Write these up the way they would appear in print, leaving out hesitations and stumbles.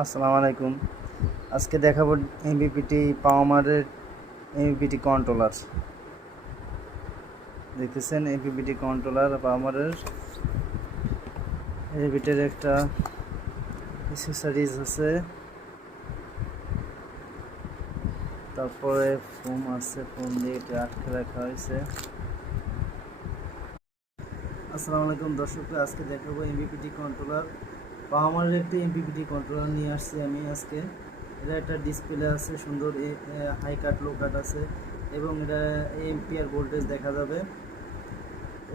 আসসালামু আলাইকুম। আজকে দেখাবো এমবিপিটি পাওয়ামারের এমবিপিটি কন্ট্রোলার। দেখতেছেন এমবিপিটি কন্ট্রোলার পাওয়ামারের এর ভিতরে একটা অ্যাক্সেসরিজ আছে, তারপরে ফোম আছে, ফোম দিয়ে এটা আটকে রাখা হয়েছে। আসসালামু আলাইকুম দর্শক, আজকে দেখাবো এমবিপিটি কন্ট্রোলার পাওয়ামারের একটি এমবিপিটি কন্ট্রোলার নিয়ে আসছি আমি আজকে। এটা একটা ডিসপ্লে আছে, সুন্দর হাই কাট লো কাট আছে এবং এটা এম্পিয়ার ভোল্টেজ দেখা যাবে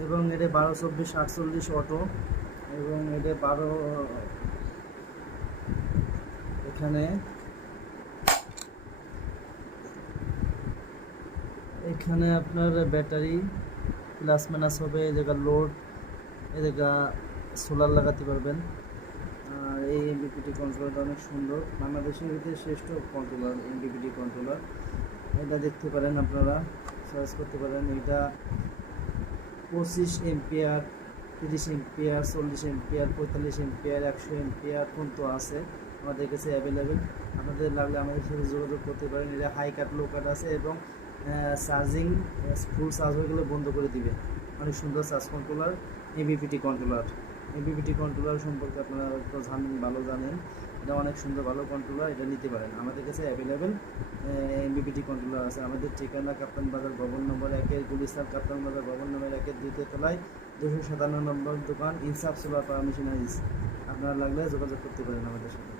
এবং এটা 12-24-48 অটো এবং এটা 12 এখানে এখানে আপনার ব্যাটারি প্লাস মাইনাস হবে, এই জায়গা লোড, এই জায়গা সোলার লাগাতে পারবেন। আর এই এমবিপিটি কন্ট্রোলারটা অনেক সুন্দর, বাংলাদেশের ভিতরে শ্রেষ্ঠ কন্ট্রোলার এমবিপিটি কন্ট্রোলার। এটা দেখতে পারেন, আপনারা সার্চ করতে পারেন। এটা 25 ampere, 30 ampere, 40 ampere, 45 ampere, 100 ampere পর্যন্ত আছে আমাদের কাছে অ্যাভেলেবেল। আপনাদের লাগলে আমাদের সাথে যোগাযোগ করতে পারেন। এটা হাই কাট লো কাট আছে এবং চার্জিং ফুল চার্জ হয়ে গেলে বন্ধ করে দিবে। অনেক সুন্দর চার্জ কন্ট্রোলার এমবিপিটি কন্ট্রোলার। এমবিপিটি কন্ট্রোলার সম্পর্কে আপনারা তো জানেন, ভালো জানেন। এটা অনেক সুন্দর ভালো কন্ট্রোলার, এটা নিতে পারেন। আমাদের কাছে অ্যাভেলেবেল এমবিপিটি কন্ট্রোলার আছে। আমাদের ঠিকানা কাপ্তান বাজার ভবন নম্বর 1-এর গুলিস্তান কাপ্তান বাজার ভবন নম্বর 1-এর 2য় তলায় 257 নম্বর দোকান ইনসাফ সোলার পাওয়ার মেশিনারিজ। আপনারা লাগলে যোগাযোগ করতে পারেন আমাদের সাথে।